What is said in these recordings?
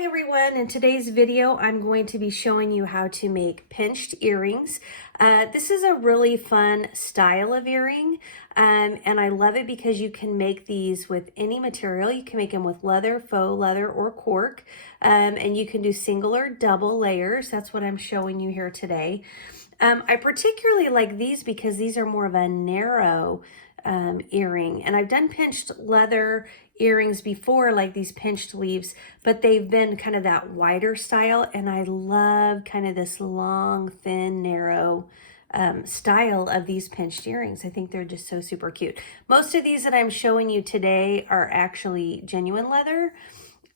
Hi everyone, in today's video I'm going to be showing you how to make pinched earrings. This is a really fun style of earring and I love it because you can make these with any material. You can make them with leather, faux leather, or cork, and you can do single or double layers. That's what I'm showing you here today. I particularly like these because these are more of a narrow earring, and I've done pinched leather earrings before, like these pinched leaves, but they've been kind of that wider style, and I love kind of this long, thin, narrow style of these pinched earrings. I think they're just so super cute. Most of these that I'm showing you today are actually genuine leather.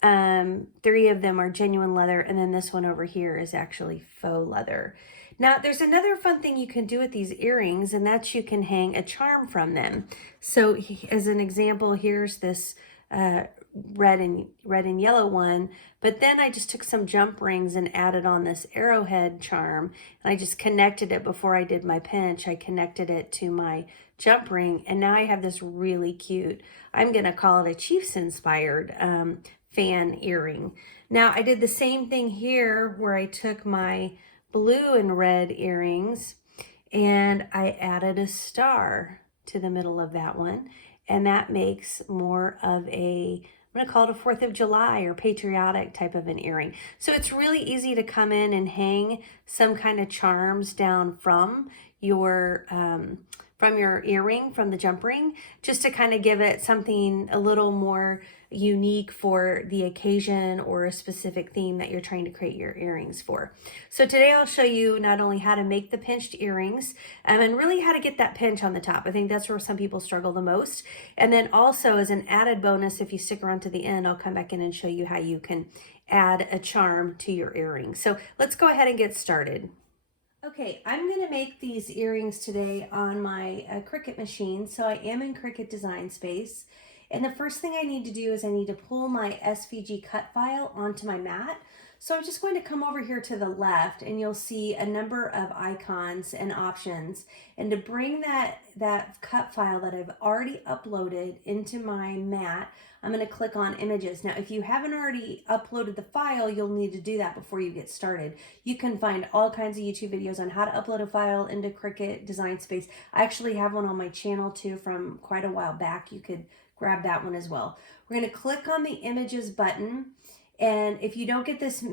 3 of them are genuine leather, and then this one over here is actually faux leather. Now, there's another fun thing you can do with these earrings, and that's you can hang a charm from them. So as an example, here's this red and yellow one, but then I just took some jump rings and added on this arrowhead charm, and I just connected it before I did my pinch. I connected it to my jump ring, and now I have this really cute, I'm gonna call it a Chiefs inspired fan earring. Now I did the same thing here where I took my blue and red earrings and I added a star to the middle of that one, and that makes more of a, I'm going to call it a 4th of July or patriotic type of an earring. So it's really easy to come in and hang some kind of charms down from your earring, from the jump ring, just to kind of give it something a little more unique for the occasion or a specific theme that you're trying to create your earrings for. So today I'll show you not only how to make the pinched earrings and really how to get that pinch on the top. I think that's where some people struggle the most. And then also as an added bonus, if you stick around to the end, I'll come back in and show you how you can add a charm to your earring. So let's go ahead and get started. Okay, I'm going to make these earrings today on my Cricut machine. So I am in Cricut Design Space. And the first thing I need to do is I need to pull my SVG cut file onto my mat. So I'm just going to come over here to the left and you'll see a number of icons and options. And to bring that cut file that I've already uploaded into my mat, I'm going to click on images. Now, if you haven't already uploaded the file, you'll need to do that before you get started. You can find all kinds of YouTube videos on how to upload a file into Cricut Design Space. I actually have one on my channel too from quite a while back. You could grab that one as well. We're going to click on the images button. And if you don't get this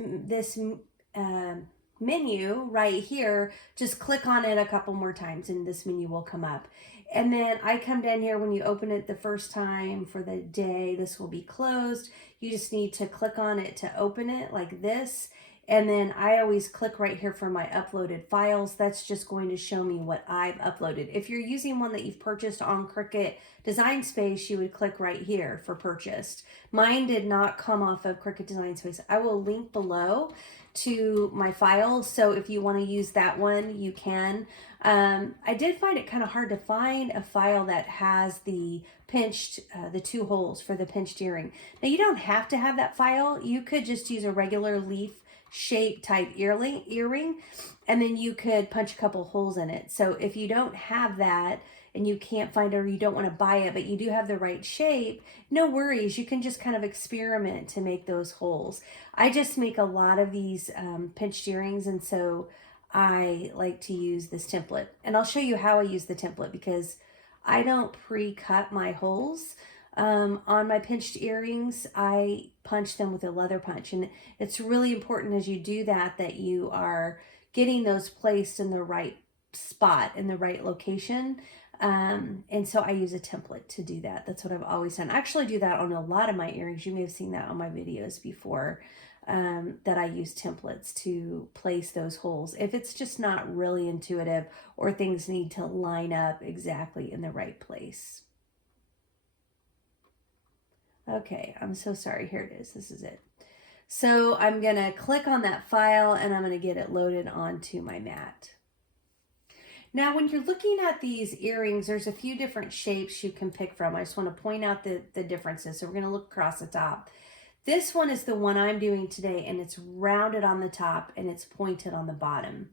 menu right here, just click on it a couple more times and this menu will come up. And then I come down here when you open it the first time for the day, this will be closed. You just need to click on it to open it like this. And then I always click right here for my uploaded files. That's just going to show me what I've uploaded. If you're using one that you've purchased on Cricut Design Space, you would click right here for purchased. Mine did not come off of Cricut Design Space. I will link below to my files, so if you want to use that one, you can. I did find it kind of hard to find a file that has the pinched, the 2 holes for the pinched earring. Now you don't have to have that file. You could just use a regular leaf shape type earring, and then you could punch a couple holes in it. So if you don't have that and you can't find it or you don't want to buy it, but you do have the right shape, no worries. You can just kind of experiment to make those holes. I just make a lot of these pinched earrings, and so I like to use this template. And I'll show you how I use the template because I don't pre-cut my holes. On my pinched earrings, I punch them with a leather punch, and it's really important as you do that that you are getting those placed in the right spot, in the right location. And so I use a template to do that. That's what I've always done. I actually do that on a lot of my earrings. You may have seen that on my videos before, that I use templates to place those holes if it's just not really intuitive or things need to line up exactly in the right place. Okay, I'm so sorry. Here it is. This is it. So I'm going to click on that file and I'm going to get it loaded onto my mat. Now, when you're looking at these earrings, there's a few different shapes you can pick from. I just want to point out the differences. So we're going to look across the top. This one is the one I'm doing today, and it's rounded on the top and it's pointed on the bottom.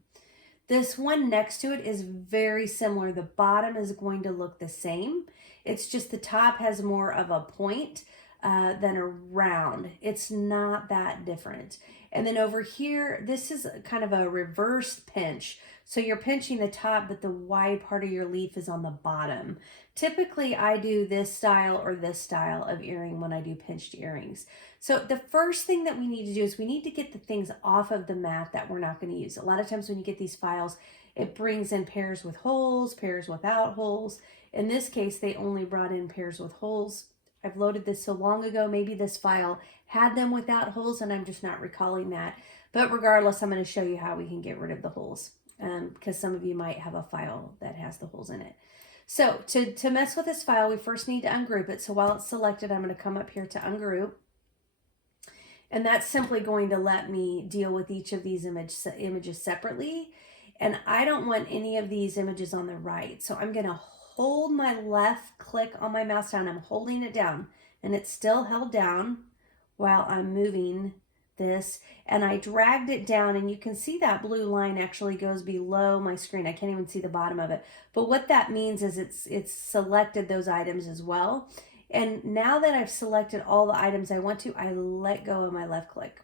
This one next to it is very similar. The bottom is going to look the same. It's just the top has more of a point. than a round. It's not that different. And then over here, this is kind of a reverse pinch. So you're pinching the top, but the wide part of your leaf is on the bottom. Typically, I do this style or this style of earring when I do pinched earrings. So the first thing that we need to do is we need to get the things off of the mat that we're not going to use. A lot of times when you get these files, it brings in pairs with holes, pairs without holes. In this case, they only brought in pairs with holes. I've loaded this so long ago, maybe this file had them without holes and I'm just not recalling that. But regardless, I'm going to show you how we can get rid of the holes because some of you might have a file that has the holes in it. So to mess with this file, we first need to ungroup it. So while it's selected, I'm going to come up here to ungroup. And that's simply going to let me deal with each of these images separately. And I don't want any of these images on the right. So I'm going to hold my left click on my mouse down. I'm holding it down and it's still held down while I'm moving this. And I dragged it down and you can see that blue line actually goes below my screen. I can't even see the bottom of it. But what that means is it's selected those items as well. And now that I've selected all the items I want to, I let go of my left click.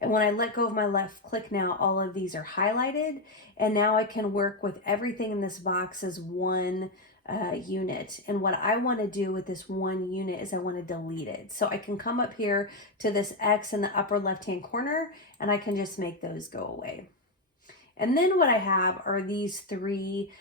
And when I let go of my left click now, all of these are highlighted. And now I can work with everything in this box as one unit. And what I want to do with this one unit is I want to delete it. So I can come up here to this X in the upper left-hand corner and I can just make those go away. And then what I have are these three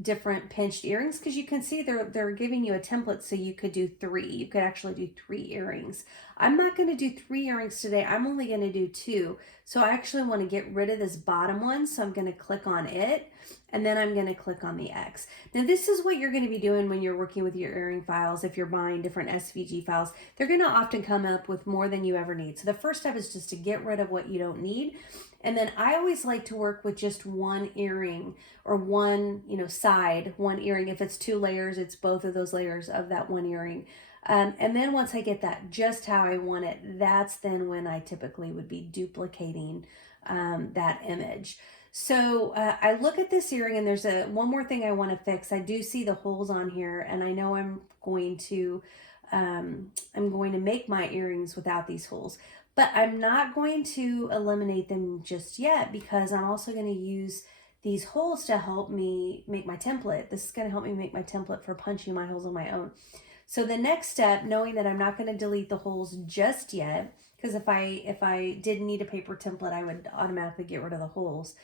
different pinched earrings, because you can see they're giving you a template so you could do three. You could actually do 3 earrings. I'm not going to do 3 earrings today. I'm only going to do 2. So I actually want to get rid of this bottom one. So I'm going to click on it and then I'm going to click on the X. Now this is what you're going to be doing when you're working with your earring files. If you're buying different SVG files, they're going to often come up with more than you ever need. So the first step is just to get rid of what you don't need. And then I always like to work with just one earring or one, side, one earring. If it's 2 layers, it's both of those layers of that one earring. And then once I get that just how I want it, that's then when I typically would be duplicating that image. So I look at this earring and there's one more thing I want to fix. I do see the holes on here and I know I'm going to make my earrings without these holes. But I'm not going to eliminate them just yet because I'm also going to use these holes to help me make my template. This is going to help me make my template for punching my holes on my own. So the next step, knowing that I'm not going to delete the holes just yet, because if I didn't need a paper template, I would automatically get rid of the holes.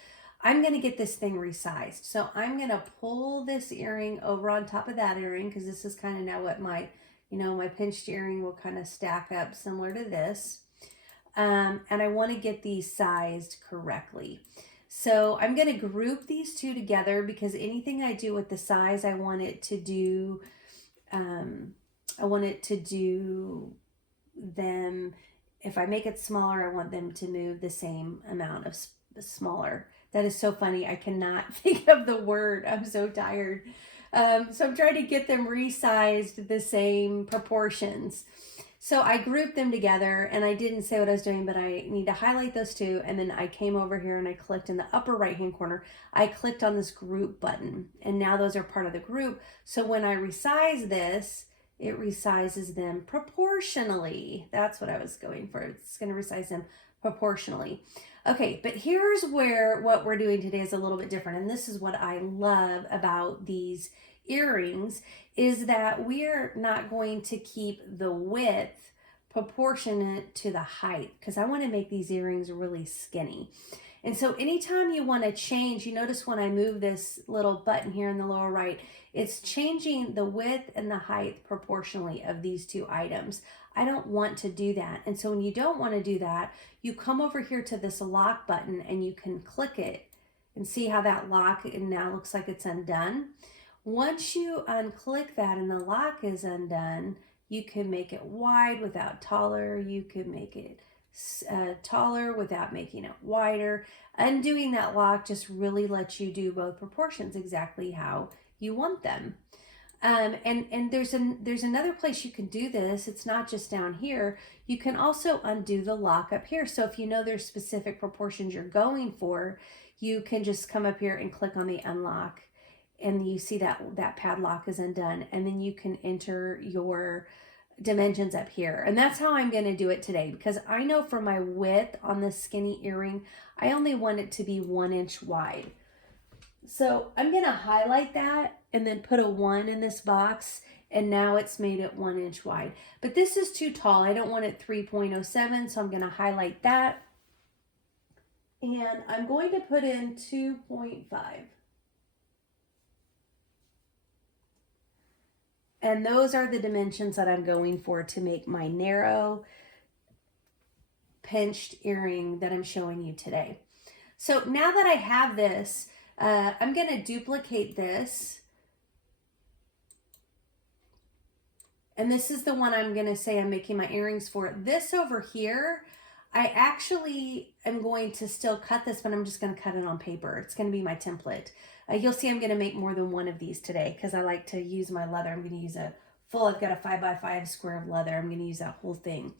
I'm going to get this thing resized. So I'm going to pull this earring over on top of that earring, because this is kind of now what my, my pinched earring will kind of stack up similar to this. And I want to get these sized correctly. So I'm going to group these two together because anything I do with the size, I want it to do them, if I make it smaller, I want them to move the same amount of smaller. That is so funny. I cannot think of the word. I'm so tired. So I'm trying to get them resized the same proportions. So I grouped them together and I didn't say what I was doing, but I need to highlight those two. And then I came over here and I clicked in the upper right-hand corner. I clicked on this group button and now those are part of the group. So when I resize this, it resizes them proportionally. That's what I was going for. It's going to resize them proportionally. Okay, but here's where what we're doing today is a little bit different. And this is what I love about these earrings is that we're not going to keep the width proportionate to the height because I want to make these earrings really skinny. And so anytime you want to change, you notice when I move this little button here in the lower right, it's changing the width and the height proportionally of these two items. I don't want to do that. And so when you don't want to do that, you come over here to this lock button and you can click it and see how that lock now looks like it's undone. Once you unclick that and the lock is undone, you can make it wide without taller. You can make it taller without making it wider. Undoing that lock just really lets you do both proportions exactly how you want them. And there's another place you can do this. It's not just down here. You can also undo the lock up here. So if you know there's specific proportions you're going for, you can just come up here and click on the unlock. And you see that padlock is undone, and then you can enter your dimensions up here. And that's how I'm going to do it today, because I know for my width on this skinny earring, I only want it to be 1 inch wide. So I'm going to highlight that and then put a 1 in this box. And now it's made it 1 inch wide. But this is too tall. I don't want it 3.07. So I'm going to highlight that. And I'm going to put in 2.5. And those are the dimensions that I'm going for to make my narrow pinched earring that I'm showing you today. So now that I have this, I'm going to duplicate this. And this is the one I'm going to say I'm making my earrings for. This over here, I actually am going to still cut this, but I'm just going to cut it on paper. It's going to be my template. You'll see I'm going to make more than one of these today because I like to use my leather. I'm going to use a full, I've got a 5x5 square of leather. I'm going to use that whole thing.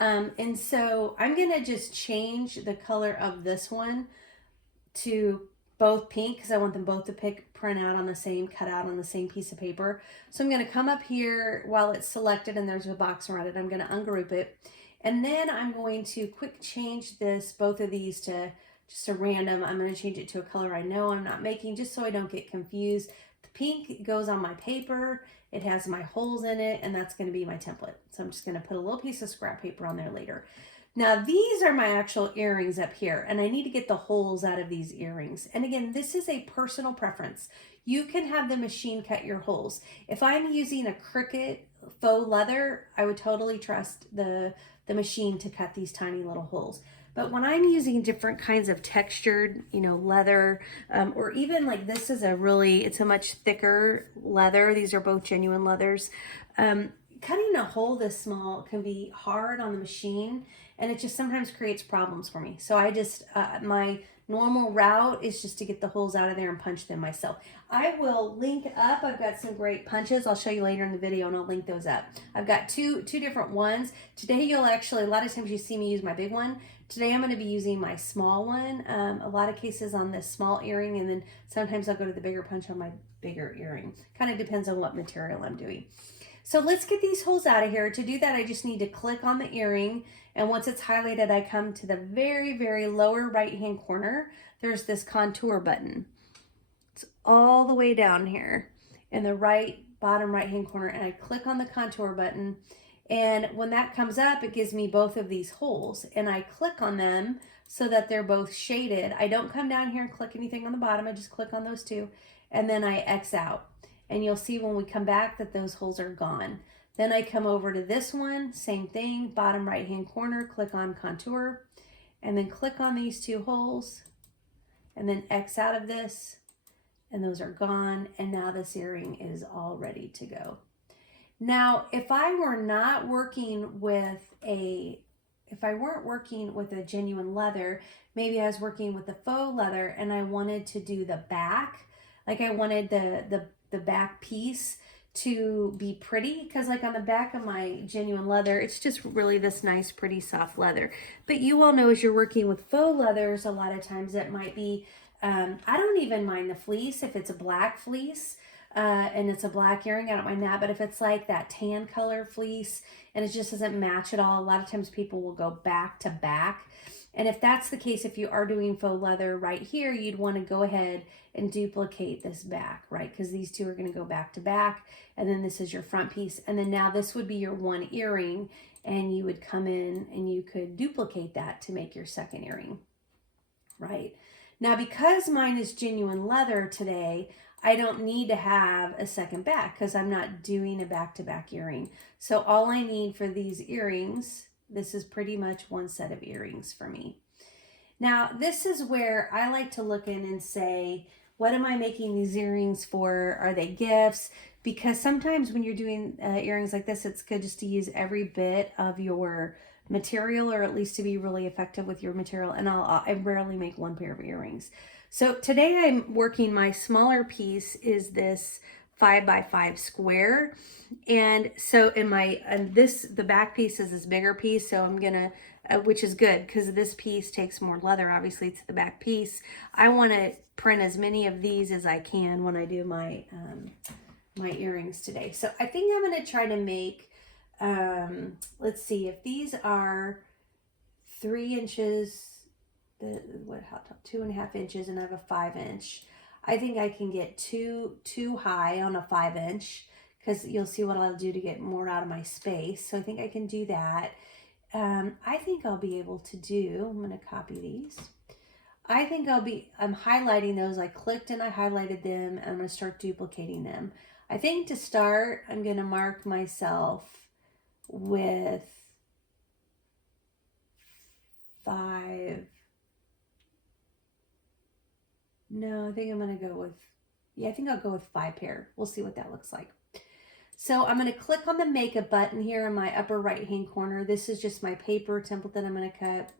And so I'm going to just change the color of this one to both pink because I want them both to print out on the same, cut out on the same piece of paper. So I'm going to come up here while it's selected and there's a box around it. I'm going to ungroup it. And then I'm going to quick change this, both of these to just a random. I'm going to change it to a color I know I'm not making just so I don't get confused. The pink goes on my paper. It has my holes in it, and that's going to be my template. So I'm just going to put a little piece of scrap paper on there later. Now these are my actual earrings up here, and I need to get the holes out of these earrings. And again, this is a personal preference. You can have the machine cut your holes. If I'm using a Cricut faux leather, I would totally trust the machine to cut these tiny little holes. But when I'm using different kinds of textured, leather, or even like this is it's a much thicker leather. These are both genuine leathers. Cutting a hole this small can be hard on the machine, and it just sometimes creates problems for me. So I just, my normal route is just to get the holes out of there and punch them myself. I will link up, I've got some great punches. I'll show you later in the video and I'll link those up. I've got two different ones. Today you'll actually, a lot of times you see me use my big one. Today I'm going to be using my small one. A lot of cases on this small earring, and then sometimes I'll go to the bigger punch on my bigger earring. Kind of depends on what material I'm doing. So let's get these holes out of here. To do that, I just need to click on the earring, and once it's highlighted, I come to the very, very lower right-hand corner. There's this contour button. It's all the way down here in the bottom right-hand corner, and I click on the contour button, and when that comes up, it gives me both of these holes, and I click on them so that they're both shaded. I don't come down here and click anything on the bottom. I just click on those two, and then I X out. And you'll see when we come back that those holes are gone. Then I come over to this one, same thing, bottom right-hand corner, click on contour, and then click on these two holes, and then X out of this, and those are gone, and now this earring is all ready to go. Now, if I weren't working with a genuine leather, maybe I was working with a faux leather and I wanted to do the back, like I wanted the back piece to be pretty, because like on the back of my genuine leather, it's just really this nice, pretty soft leather. But you all know as you're working with faux leathers, a lot of times it might be, I don't even mind the fleece if it's a black fleece. And it's a black earring, I don't mind that. But if it's like that tan color fleece and it just doesn't match at all, a lot of times people will go back to back. And if that's the case, if you are doing faux leather right here, you'd want to go ahead and duplicate this back, right? Because these two are going to go back to back. And then this is your front piece. And then now this would be your one earring. And you would come in and you could duplicate that to make your second earring, right? Now, because mine is genuine leather today, I don't need to have a second back because I'm not doing a back-to-back earring. So all I need for these earrings, this is pretty much one set of earrings for me. Now, this is where I like to look in and say, what am I making these earrings for? Are they gifts? Because sometimes when you're doing earrings like this, it's good just to use every bit of your material, or at least to be really effective with your material. And I rarely make one pair of earrings. So today I'm working, my smaller piece is this 5x5 square. And so the back piece is this bigger piece. So I'm gonna, which is good because this piece takes more leather, obviously, to the back piece. I want to print as many of these as I can when I do my, my earrings today. So I think I'm going to try to make let's see, if these are 3 inches, how tall? 2.5 inches, and I have a 5-inch. I think I can get too high on a 5-inch, because you'll see what I'll do to get more out of my space. So I think I can do that. I think I'll be able to do, I'm going to copy these. I think I'm highlighting those. I clicked and I highlighted them, and I'm going to start duplicating them. I think to start, I'm going to mark myself with 5. No, I think I'm going to go with, I think I'll go with 5 pair. We'll see what that looks like. So I'm going to click on the makeup button here in my upper right hand corner. This is just my paper template that I'm going to cut.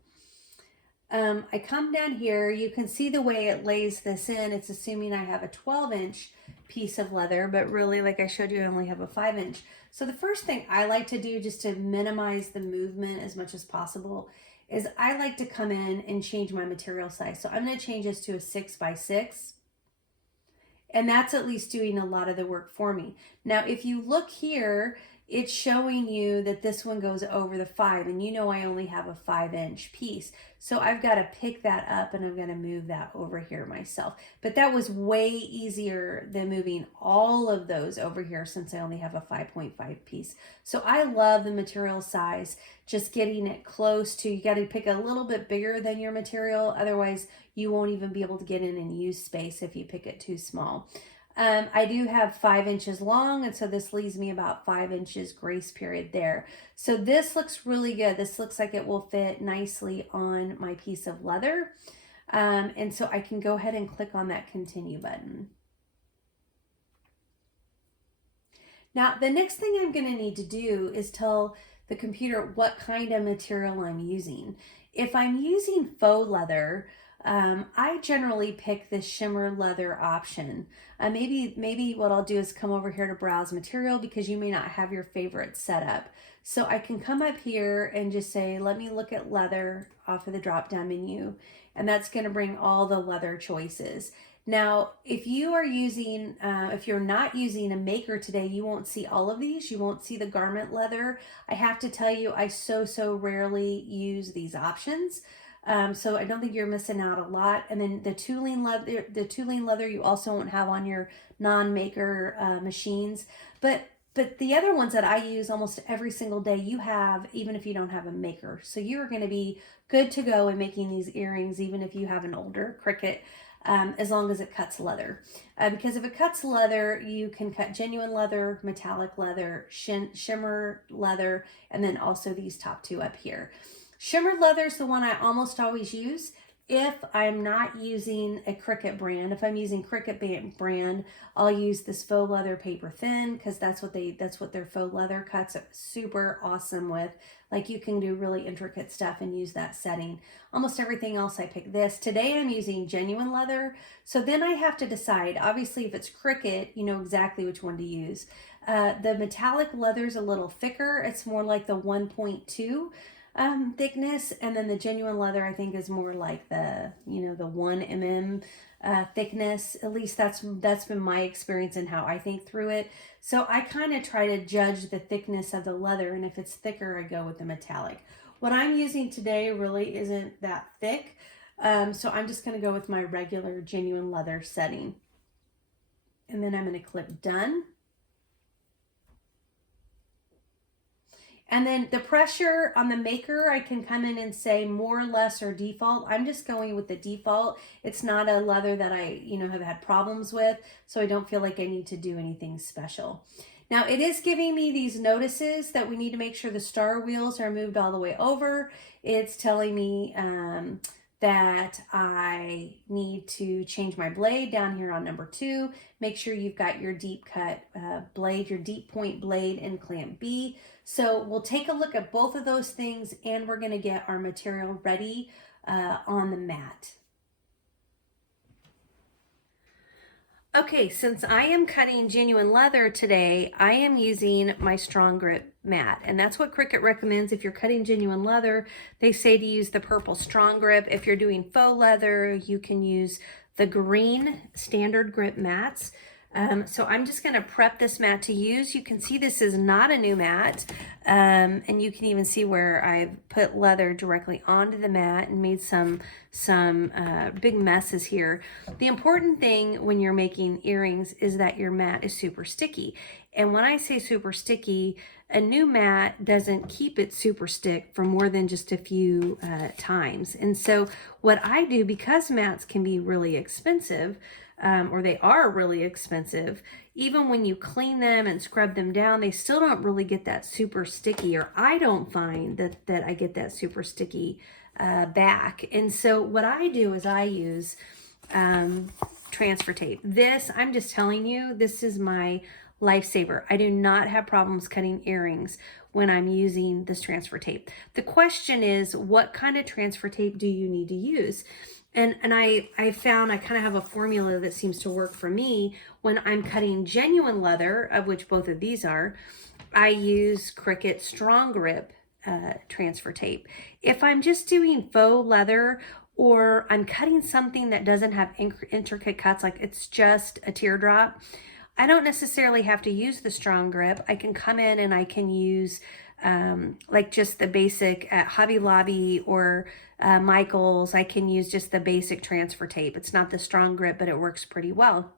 I come down here, you can see the way it lays this in. It's assuming I have a 12-inch piece of leather, but really, like I showed you, I only have a 5-inch. So the first thing I like to do, just to minimize the movement as much as possible, is I like to come in and change my material size. So I'm going to change this to a 6x6. And that's at least doing a lot of the work for me. Now, if you look here, it's showing you that this one goes over the 5, and you know I only have a 5-inch piece. So I've got to pick that up, and I'm going to move that over here myself. But that was way easier than moving all of those over here, since I only have a 5.5 piece. So I love the material size, just getting it close to, you got to pick a little bit bigger than your material. Otherwise, you won't even be able to get in and use space if you pick it too small. I do have 5 inches long, and so this leaves me about 5 inches grace period there. So this looks really good. This looks like it will fit nicely on my piece of leather. And so I can go ahead and click on that continue button. Now, the next thing I'm going to need to do is tell the computer what kind of material I'm using. If I'm using faux leather, I generally pick the shimmer leather option. Maybe what I'll do is come over here to browse material, because you may not have your favorite setup. So I can come up here and just say, let me look at leather off of the drop down menu. And that's going to bring all the leather choices. Now, if you are using, if you're not using a maker today, you won't see all of these. You won't see the garment leather. I have to tell you, I so rarely use these options. So I don't think you're missing out a lot. And then the tooling leather you also won't have on your non-maker machines. But the other ones that I use almost every single day, you have, even if you don't have a maker. So you're going to be good to go in making these earrings, even if you have an older Cricut, as long as it cuts leather. Because if it cuts leather, you can cut genuine leather, metallic leather, shimmer leather, and then also these top two up here. Shimmer leather is the one I almost always use if I'm not using a Cricut brand. If I'm using Cricut brand, I'll use this faux leather paper thin, because that's what their faux leather cuts are super awesome with. Like, you can do really intricate stuff and use that setting. Almost everything else I pick this. Today I'm using genuine leather. So then I have to decide, obviously if it's Cricut, you know exactly which one to use. The metallic leather is a little thicker. It's more like the 1.2 thickness, and then the genuine leather I think is more like the, the 1 mm thickness. At least that's been my experience and how I think through it. So I kind of try to judge the thickness of the leather, and if it's thicker, I go with the metallic. What I'm using today really isn't that thick, so I'm just going to go with my regular genuine leather setting, and then I'm going to click done. And then the pressure on the maker, I can come in and say more, less, or default. I'm just going with the default. It's not a leather that I, have had problems with, so I don't feel like I need to do anything special. Now, it is giving me these notices that we need to make sure the star wheels are moved all the way over. It's telling me that I need to change my blade down here on number 2. Make sure you've got your deep cut blade, your deep point blade in clamp B. So we'll take a look at both of those things, and we're going to get our material ready on the mat. Okay, since I am cutting genuine leather today, I am using my strong grip mat, and that's what Cricut recommends. If you're cutting genuine leather, they say to use the purple strong grip. If you're doing faux leather, you can use the green standard grip mats. So I'm just gonna prep this mat to use. You can see this is not a new mat. And you can even see where I've put leather directly onto the mat and made some big messes here. The important thing when you're making earrings is that your mat is super sticky. And when I say super sticky, a new mat doesn't keep it super stick for more than just a few times. And so what I do, because mats can be really expensive, or they are really expensive, even when you clean them and scrub them down, they still don't really get that super sticky, or I don't find that I get that super sticky back. And so what I do is I use transfer tape. This, I'm just telling you, this is my lifesaver. I do not have problems cutting earrings when I'm using this transfer tape. The question is, what kind of transfer tape do you need to use? And I found I kind of have a formula that seems to work for me. When I'm cutting genuine leather, of which both of these are, I use Cricut Strong Grip transfer tape. If I'm just doing faux leather, or I'm cutting something that doesn't have intricate cuts, like it's just a teardrop, I don't necessarily have to use the Strong Grip. I can come in and I can use like just the basic at Hobby Lobby or Michael's. I can use just the basic transfer tape. It's not the Strong Grip, but it works pretty well.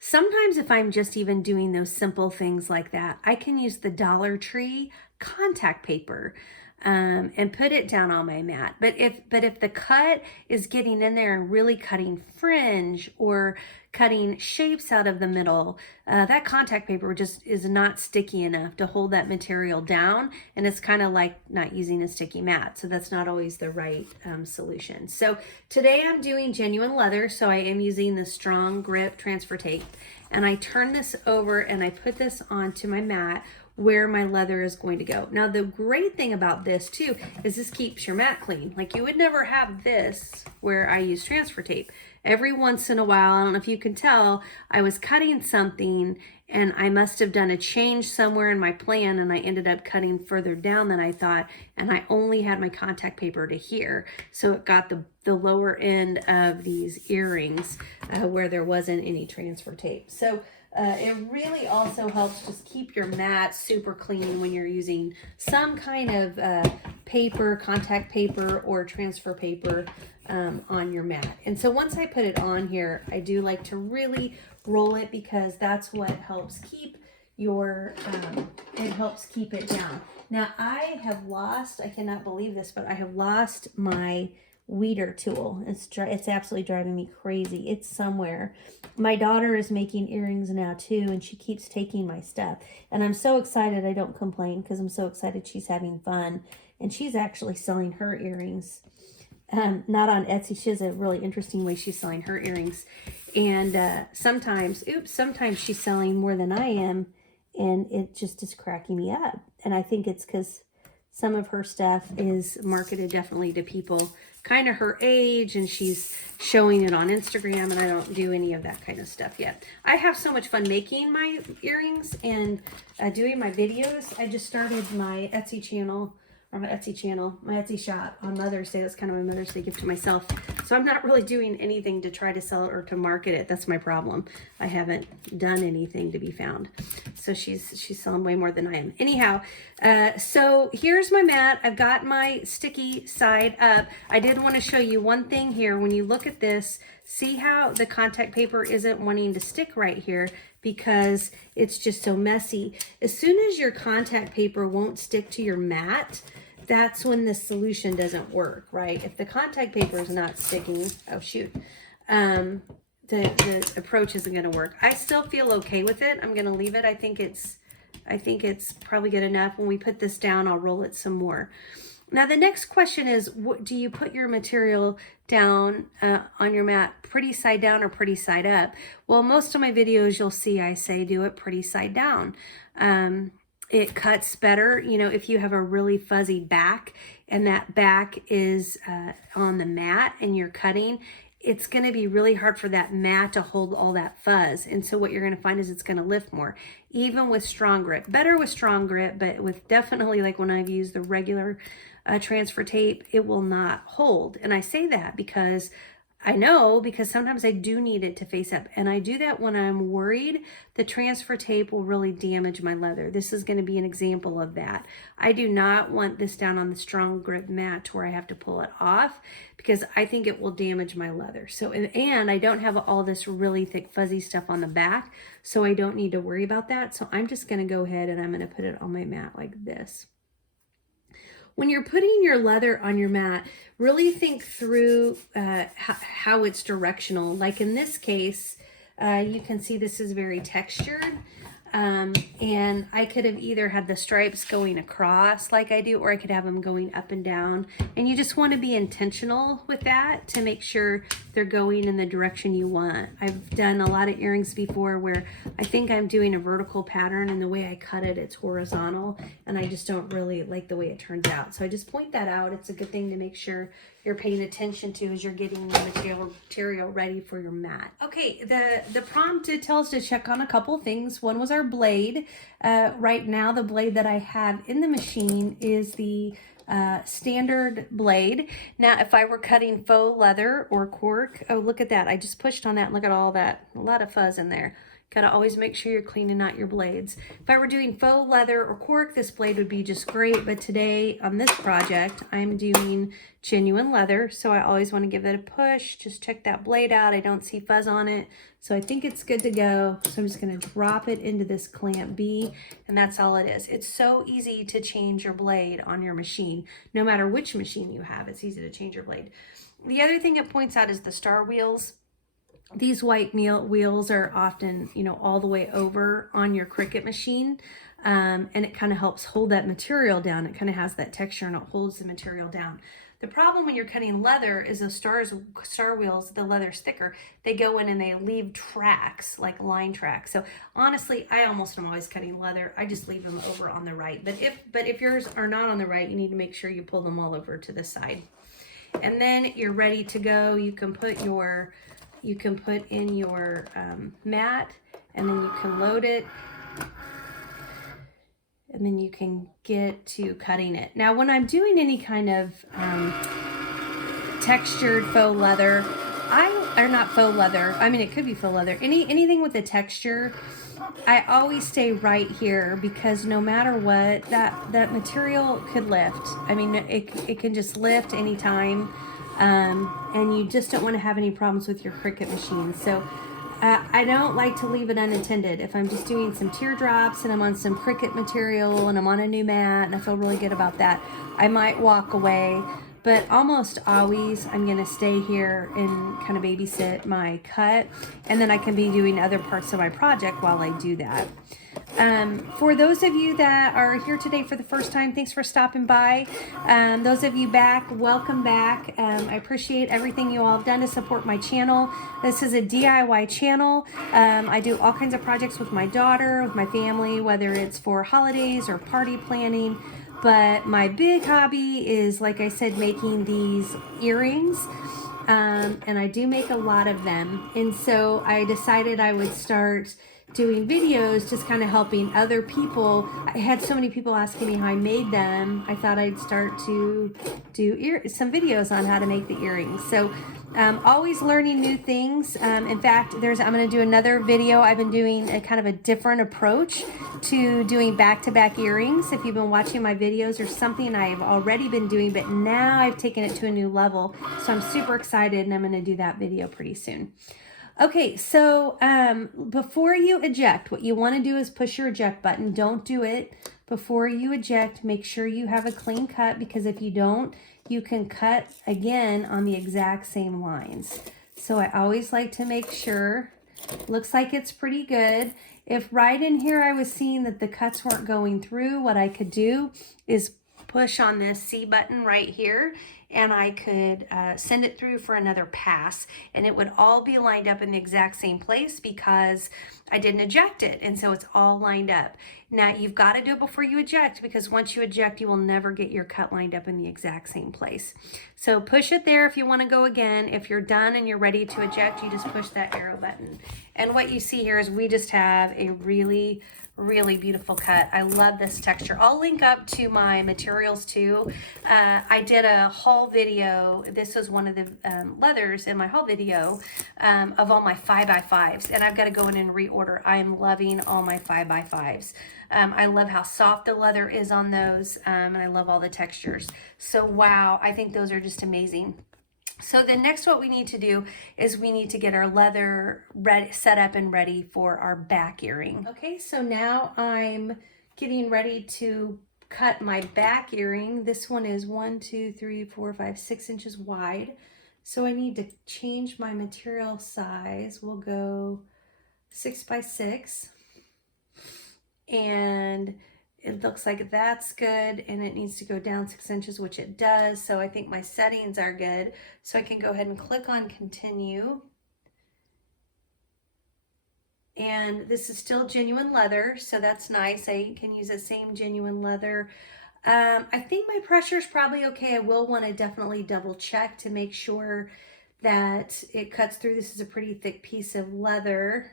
Sometimes if I'm just even doing those simple things like that, I can use the Dollar Tree contact paper and put it down on my mat. But if the cut is getting in there and really cutting fringe or cutting shapes out of the middle, that contact paper just is not sticky enough to hold that material down, and it's kind of like not using a sticky mat. So that's not always the right solution. So today I'm doing genuine leather, so I am using the Strong Grip transfer tape, and I turn this over and I put this onto my mat where my leather is going to go. Now, the great thing about this too is this keeps your mat clean. Like, you would never have this where I use transfer tape. Every once in a while, I don't know if you can tell, I was cutting something and I must have done a change somewhere in my plan, and I ended up cutting further down than I thought, and I only had my contact paper to here. So it got the lower end of these earrings where there wasn't any transfer tape. So it really also helps just keep your mat super clean when you're using some kind of paper, contact paper, or transfer paper on your mat. And so once I put it on here, I do like to really roll it, because that's what helps keep your, it helps keep it down. Now I have lost, I cannot believe this, but I have lost my weeder tool. It's absolutely driving me crazy. It's somewhere. My daughter is making earrings now too, and she keeps taking my stuff. And I'm so excited. I don't complain, because I'm so excited she's having fun. And she's actually selling her earrings. Not on Etsy. She has a really interesting way she's selling her earrings. And sometimes she's selling more than I am, and it just is cracking me up. And I think it's because some of her stuff is marketed definitely to people kind of her age, and she's showing it on Instagram, and I don't do any of that kind of stuff yet. I have so much fun making my earrings and doing my videos. I just started my Etsy channel, my Etsy shop on Mother's Day. That's kind of my Mother's Day gift to myself. So I'm not really doing anything to try to sell it or to market it. That's my problem. I haven't done anything to be found. So she's selling way more than I am. Anyhow, so here's my mat. I've got my sticky side up. I did want to show you one thing here. When you look at this, see how the contact paper isn't wanting to stick right here, because it's just so messy. As soon as your contact paper won't stick to your mat, that's when the solution doesn't work, right? If the contact paper is not sticking, oh shoot, the approach isn't going to work. I still feel okay with it. I'm going to leave it. I think it's probably good enough. When we put this down, I'll roll it some more. Now the next question is, do you put your material down on your mat pretty side down or pretty side up? Well, most of my videos you'll see I say do it pretty side down. It cuts better, you know, if you have a really fuzzy back and that back is on the mat and you're cutting, it's going to be really hard for that mat to hold all that fuzz. And so what you're going to find is it's going to lift more, even with Strong Grip. Better with Strong Grip, but with definitely, like when I've used the regular transfer tape, it will not hold. And I say that because I know because sometimes I do need it to face up, and I do that when I'm worried the transfer tape will really damage my leather. This is going to be an example of that. I do not want this down on the strong grip mat to where I have to pull it off because I think it will damage my leather. So, and I don't have all this really thick fuzzy stuff on the back, so I don't need to worry about that. So I'm just going to go ahead and I'm going to put it on my mat like this. When you're putting your leather on your mat, really think through how it's directional. Like in this case, you can see this is very textured. And I could have either had the stripes going across like I do, or I could have them going up and down. And you just want to be intentional with that to make sure they're going in the direction you want. I've done a lot of earrings before where I think I'm doing a vertical pattern and the way I cut it, it's horizontal, and I just don't really like the way it turns out. So I just point that out. It's a good thing to make sure you're paying attention to as you're getting the material ready for your mat. Okay, the prompt did tell us to check on a couple things. One was our blade. Right now, the blade that I have in the machine is the standard blade. Now, if I were cutting faux leather or cork, oh, look at that. I just pushed on that. Look at all that. A lot of fuzz in there. Gotta always make sure you're cleaning out your blades. If I were doing faux leather or cork, this blade would be just great. But today on this project, I'm doing genuine leather. So I always want to give it a push. Just check that blade out. I don't see fuzz on it. So I think it's good to go. So I'm just gonna drop it into this clamp B, and that's all it is. It's so easy to change your blade on your machine. No matter which machine you have, it's easy to change your blade. The other thing it points out is the star wheels. These white wheels are often, you know, all the way over on your Cricut machine, and it kind of helps hold that material down. It kind of has that texture and it holds the material down. The problem when you're cutting leather is those star wheels, the leather's thicker, they go in and they leave tracks, like line tracks. So honestly, I almost am always cutting leather. I just leave them over on the right. But if yours are not on the right, you need to make sure you pull them all over to the side. And then you're ready to go. You can put in your mat, and then you can load it, and then you can get to cutting it. Now, when I'm doing any kind of textured faux leather, or not faux leather, I mean, it could be faux leather, anything with a texture, I always stay right here because no matter what, that material could lift. I mean, it can just lift anytime. And you just don't want to have any problems with your Cricut machine. So I don't like to leave it unattended. If I'm just doing some teardrops and I'm on some Cricut material and I'm on a new mat and I feel really good about that, I might walk away. But almost always I'm going to stay here and kind of babysit my cut, and then I can be doing other parts of my project while I do that. For those of you that are here today for the first time, thanks for stopping by. Those of you back, welcome back. I appreciate everything you all have done to support my channel. This is a DIY channel. I do all kinds of projects with my daughter, with my family, whether it's for holidays or party planning. But my big hobby is, like I said, making these earrings. And I do make a lot of them. And so I decided I would start doing videos, just kind of helping other people. I had so many people asking me how I made them. I thought I'd start to do some videos on how to make the earrings. So always learning new things. In fact, I'm going to do another video. I've been doing a kind of a different approach to doing back-to-back earrings. If you've been watching my videos, there's something I've already been doing, but now I've taken it to a new level. So I'm super excited, and I'm going to do that video pretty soon. Okay, so before you eject, what you want to do is push your eject button. Don't do it before you eject. Make sure you have a clean cut, because if you don't, you can cut again on the exact same lines. So I always like to make sure. Looks like it's pretty good. If right in here I was seeing that the cuts weren't going through, what I could do is push on this C button right here, and I could send it through for another pass, and it would all be lined up in the exact same place because I didn't eject it, and so it's all lined up. Now you've got to do it before you eject, because once you eject, you will never get your cut lined up in the exact same place. So push it there if you want to go again. If you're done and you're ready to eject, you just push that arrow button. And what you see here is we just have a really Really beautiful cut. I love this texture. I'll link up to my materials too. I did a haul video. This was one of the leathers in my haul video of all my 5x5s, and I've got to go in and reorder. I am loving all my 5x5s. I love how soft the leather is on those, and I love all the textures. So wow, I think those are just amazing. So then next what we need to do is we need to get our leather ready, set up and ready for our back earring. Okay, so now I'm getting ready to cut my back earring. This one is 1, 2, 3, 4, 5, 6 inches wide. So I need to change my material size. We'll go 6x6. And it looks like that's good, and it needs to go down 6 inches, which it does. So I think my settings are good. So I can go ahead and click on continue. And this is still genuine leather, so that's nice. I can use the same genuine leather. I think my pressure is probably okay. I will want to definitely double check to make sure that it cuts through. This is a pretty thick piece of leather.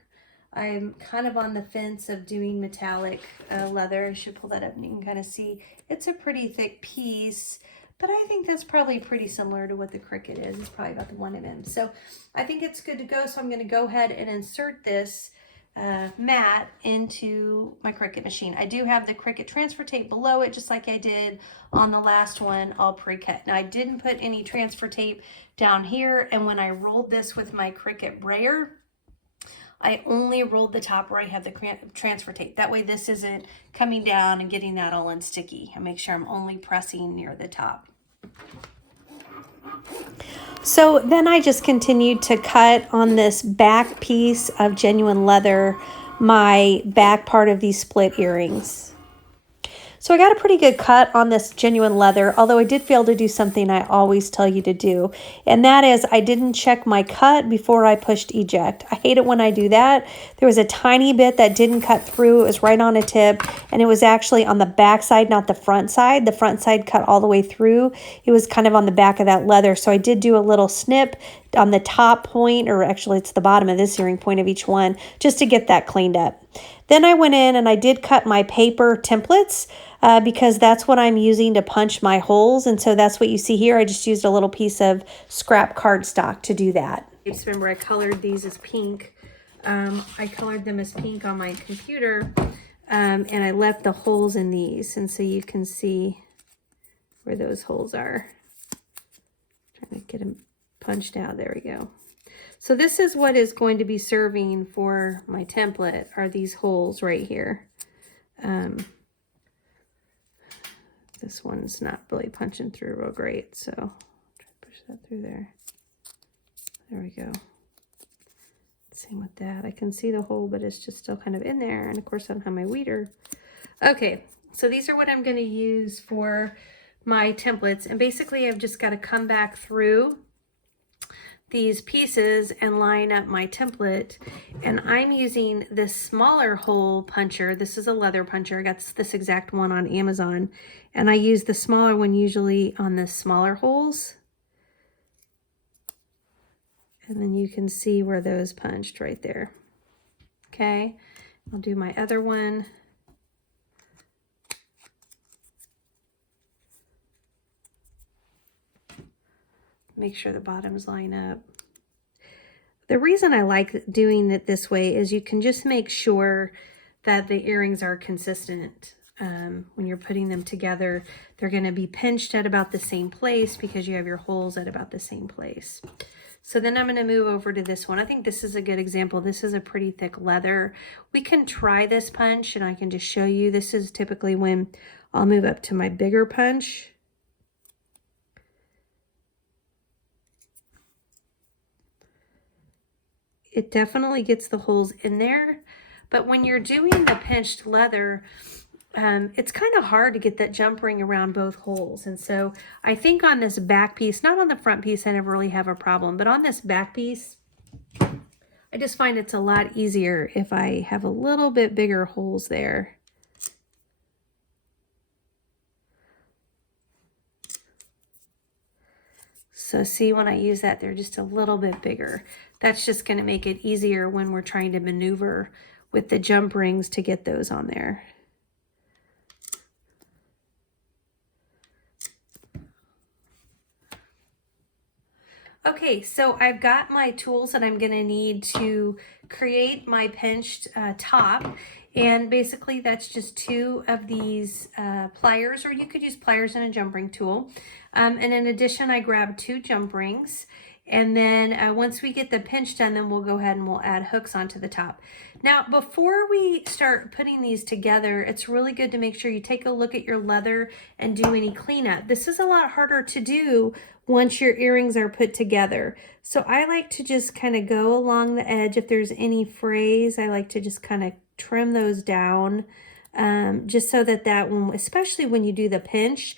I'm kind of on the fence of doing metallic leather. I should pull that up and you can kind of see it's a pretty thick piece, but I think that's probably pretty similar to what the Cricut is. It's probably about the 1 mm. So I think it's good to go. So I'm going to go ahead and insert this mat into my Cricut machine. I do have the Cricut transfer tape below it, just like I did on the last one, all pre-cut. Now I didn't put any transfer tape down here, and when I rolled this with my Cricut brayer, I only rolled the top where I have the transfer tape. That way this isn't coming down and getting that all in sticky. I make sure I'm only pressing near the top. So then I just continued to cut on this back piece of genuine leather, my back part of these split earrings. So I got a pretty good cut on this genuine leather, although I did fail to do something I always tell you to do, and that is I didn't check my cut before I pushed eject. I hate it when I do that. There was a tiny bit that didn't cut through. It was right on a tip, and it was actually on the back side, not the front side. The front side cut all the way through. It was kind of on the back of that leather, so I did do a little snip on the top point, or actually it's the bottom of this earring point of each one, just to get that cleaned up. Then I went in and I did cut my paper templates because that's what I'm using to punch my holes. And so that's what you see here. I just used a little piece of scrap cardstock to do that. Just remember I colored these as pink. I colored them as pink on my computer and I left the holes in these. And so you can see where those holes are. Trying to get them punched out. There we go. So this is what is going to be serving for my template, are these holes right here. This one's not really punching through real great, so I'll try to push that through there. There we go. Same with that. I can see the hole, but it's just still kind of in there. And of course I don't have my weeder. Okay, so these are what I'm going to use for my templates. And basically I've just got to come back through these pieces and line up my template, and I'm using this smaller hole puncher. This is a leather puncher. I got this exact one on Amazon, and I use the smaller one usually on the smaller holes, and then you can see where those punched right there. Okay, I'll do my other one. Make sure the bottoms line up. The reason I like doing it this way is you can just make sure that the earrings are consistent. When you're putting them together, they're going to be pinched at about the same place because you have your holes at about the same place. So then I'm going to move over to this one. I think this is a good example. This is a pretty thick leather. We can try this punch and I can just show you. This is typically when I'll move up to my bigger punch. It definitely gets the holes in there, but when you're doing the pinched leather, it's kind of hard to get that jump ring around both holes. And so I think on this back piece, not on the front piece, I never really have a problem, but on this back piece, I just find it's a lot easier if I have a little bit bigger holes there. So see, when I use that, they're just a little bit bigger. That's just going to make it easier when we're trying to maneuver with the jump rings to get those on there. Okay, so I've got my tools that I'm going to need to create my pinched top. And basically that's just two of these pliers, or you could use pliers and a jump ring tool. And in addition, I grabbed two jump rings. And then once we get the pinch done, then we'll go ahead and we'll add hooks onto the top. Now, before we start putting these together, it's really good to make sure you take a look at your leather and do any cleanup. This is a lot harder to do once your earrings are put together. So I like to just kind of go along the edge. If there's any frays, I like to just kind of trim those down, just so that especially when you do the pinch,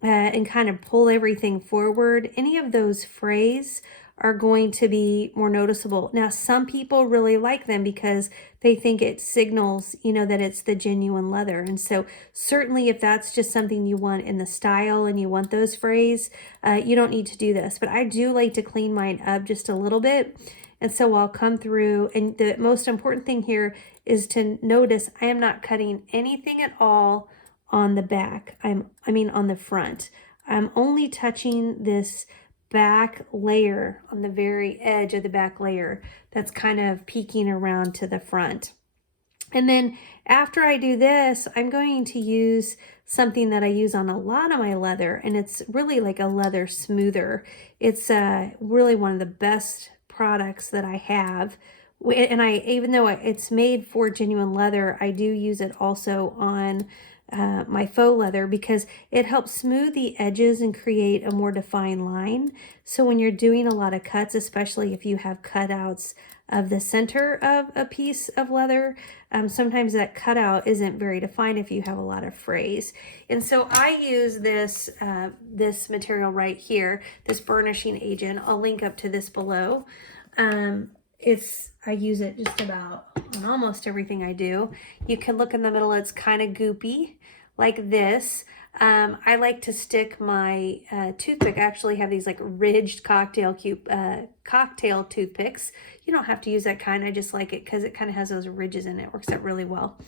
and kind of pull everything forward, any of those frays are going to be more noticeable. Now, some people really like them because they think it signals, you know, that it's the genuine leather. And so certainly if that's just something you want in the style and you want those frays, you don't need to do this. But I do like to clean mine up just a little bit. And so I'll come through, and the most important thing here is to notice I am not cutting anything at all on the back. I mean on the front. I'm only touching this back layer on the very edge of the back layer that's kind of peeking around to the front. And then after I do this, I'm going to use something that I use on a lot of my leather, and it's really like a leather smoother. It's really one of the best products that I have. And even though it's made for genuine leather, I do use it also on my faux leather because it helps smooth the edges and create a more defined line. So when you're doing a lot of cuts, especially if you have cutouts of the center of a piece of leather, sometimes that cutout isn't very defined if you have a lot of frays. And so I use this this material right here, this burnishing agent. I'll link up to this below. I use it just about on almost everything I do. You can look in the middle, it's kind of goopy like this. I like to stick my toothpick. I actually have these like ridged cocktail toothpicks. You don't have to use that kind. I just like it because it kind of has those ridges in it. It works out really well.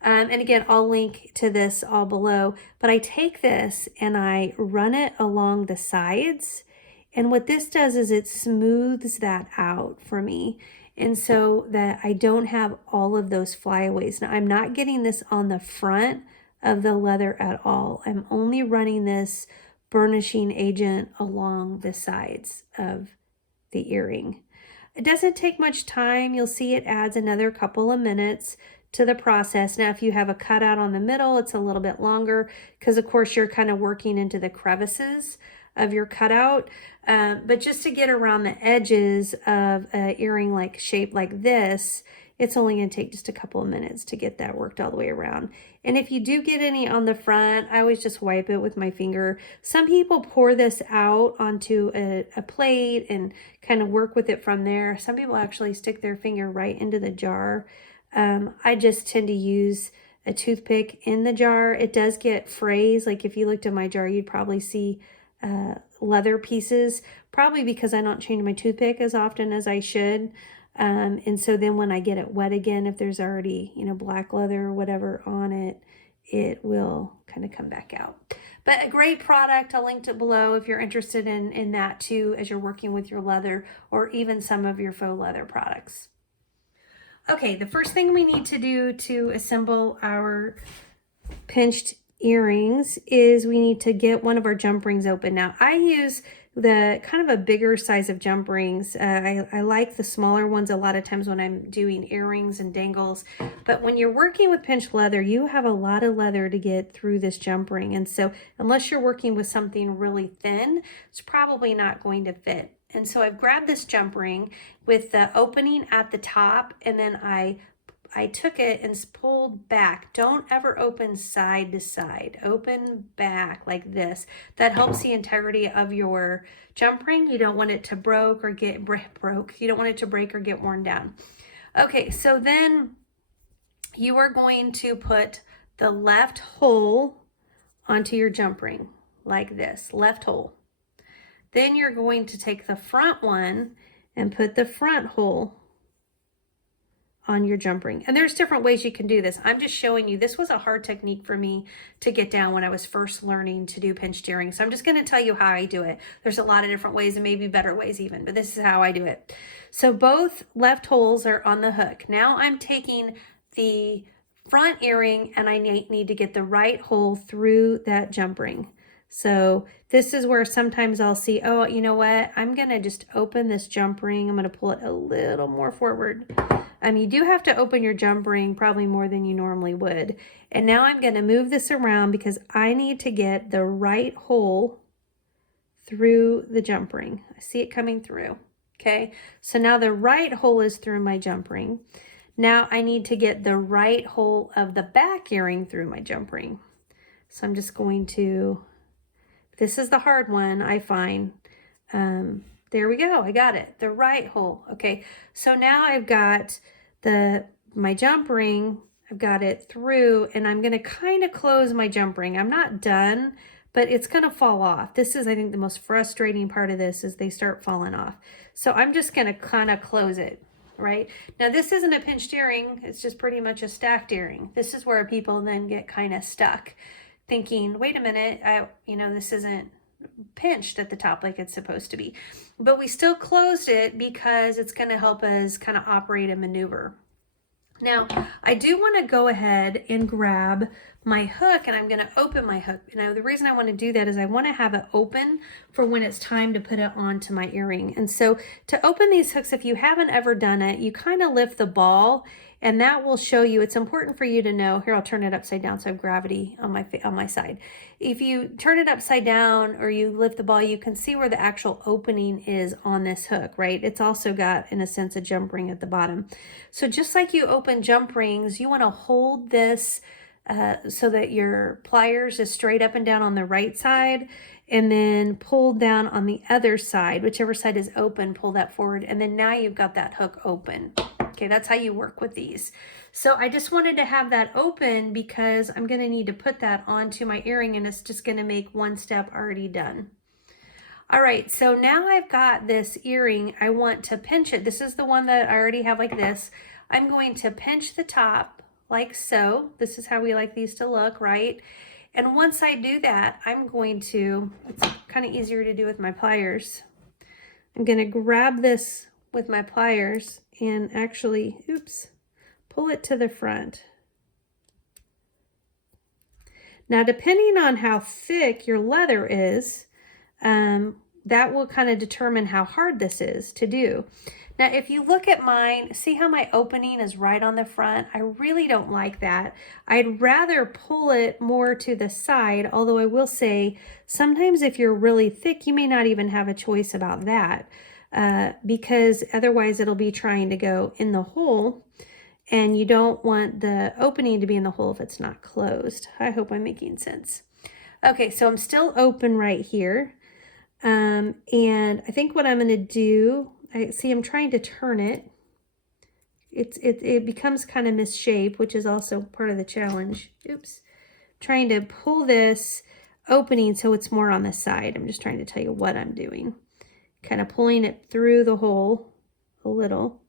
And again, I'll link to this all below. But I take this and I run it along the sides. And what this does is it smooths that out for me. And so that I don't have all of those flyaways. Now, I'm not getting this on the front of the leather at all. I'm only running this burnishing agent along the sides of the earring. It doesn't take much time. You'll see it adds another couple of minutes to the process. Now, if you have a cutout on the middle, it's a little bit longer because, of course, you're kind of working into the crevices of your cutout. But just to get around the edges of an earring like shape like this, it's only going to take just a couple of minutes to get that worked all the way around. And if you do get any on the front, I always just wipe it with my finger. Some people pour this out onto a plate and kind of work with it from there. Some people actually stick their finger right into the jar. I just tend to use a toothpick in the jar. It does get frays. Like if you looked at my jar, you'd probably see leather pieces, probably because I don't change my toothpick as often as I should. And so then when I get it wet again, if there's already, you know, black leather or whatever on it, it will kind of come back out. But a great product. I'll link it below if you're interested in that too, as you're working with your leather or even some of your faux leather products. Okay, the first thing we need to do to assemble our pinched earrings is we need to get one of our jump rings open. Now, I use the kind of a bigger size of jump rings. I like the smaller ones a lot of times when I'm doing earrings and dangles. But when you're working with pinched leather, you have a lot of leather to get through this jump ring. And so unless you're working with something really thin, it's probably not going to fit. And so I've grabbed this jump ring with the opening at the top, and then I took it and pulled back. Don't ever open side to side. Open back like this. That helps the integrity of your jump ring. You don't want it to break or get You don't want it to break or get worn down. Okay, so then you are going to put the left hole onto your jump ring like this, left hole. Then you're going to take the front one and put the front hole on your jump ring. And there's different ways you can do this. I'm just showing you, this was a hard technique for me to get down when I was first learning to do pinched earrings. So I'm just going to tell you how I do it. There's a lot of different ways and maybe better ways even, but this is how I do it. So both left holes are on the hook. Now I'm taking the front earring and I need to get the right hole through that jump ring. So this is where sometimes I'll see, oh, you know what? I'm going to just open this jump ring. I'm going to pull it a little more forward. You do have to open your jump ring probably more than you normally would. And now I'm going to move this around because I need to get the right hole through the jump ring. I see it coming through. Okay. So now the right hole is through my jump ring. Now I need to get the right hole of the back earring through my jump ring. So I'm just going to, this is the hard one, I find. There we go. I got it. The right hole. Okay. So now I've got my jump ring. I've got it through and I'm going to kind of close my jump ring. I'm not done, but it's going to fall off. This is, I think, the most frustrating part of this is they start falling off. So I'm just going to kind of close it. Right now, this isn't a pinched earring. It's just pretty much a stacked earring. This is where people then get kind of stuck thinking, wait a minute, this isn't pinched at the top like it's supposed to be, but we still closed it because it's going to help us kind of operate and maneuver. Now, I do want to go ahead and grab my hook and I'm going to open my hook. Now, the reason I want to do that is I want to have it open for when it's time to put it onto my earring. And so to open these hooks, if you haven't ever done it, you kind of lift the ball and that will show you, it's important for you to know, here, I'll turn it upside down so I have gravity on my side. If you turn it upside down or you lift the ball, you can see where the actual opening is on this hook, right? It's also got, in a sense, a jump ring at the bottom. So just like you open jump rings, you want to hold this so that your pliers is straight up and down on the right side and then pull down on the other side, whichever side is open, pull that forward. And then now you've got that hook open. Okay, that's how you work with these. So I just wanted to have that open because I'm going to need to put that onto my earring and it's just going to make one step already done. All right, so now I've got this earring. I want to pinch it. This is the one that I already have like this. I'm going to pinch the top like so. This is how we like these to look, right? And once I do that, I'm going to, it's kind of easier to do with my pliers. I'm going to grab this with my pliers and actually, pull it to the front. Now, depending on how thick your leather is, that will kind of determine how hard this is to do. Now, if you look at mine, see how my opening is right on the front? I really don't like that. I'd rather pull it more to the side, although I will say sometimes if you're really thick, you may not even have a choice about that. Because otherwise it'll be trying to go in the hole and you don't want the opening to be in the hole if it's not closed. I hope I'm making sense. Okay, so I'm still open right here. And I think what I'm going to do, I'm trying to turn it. It becomes kind of misshapen, which is also part of the challenge. Trying to pull this opening so it's more on the side. I'm just trying to tell you what I'm doing. Kind of pulling it through the hole a little,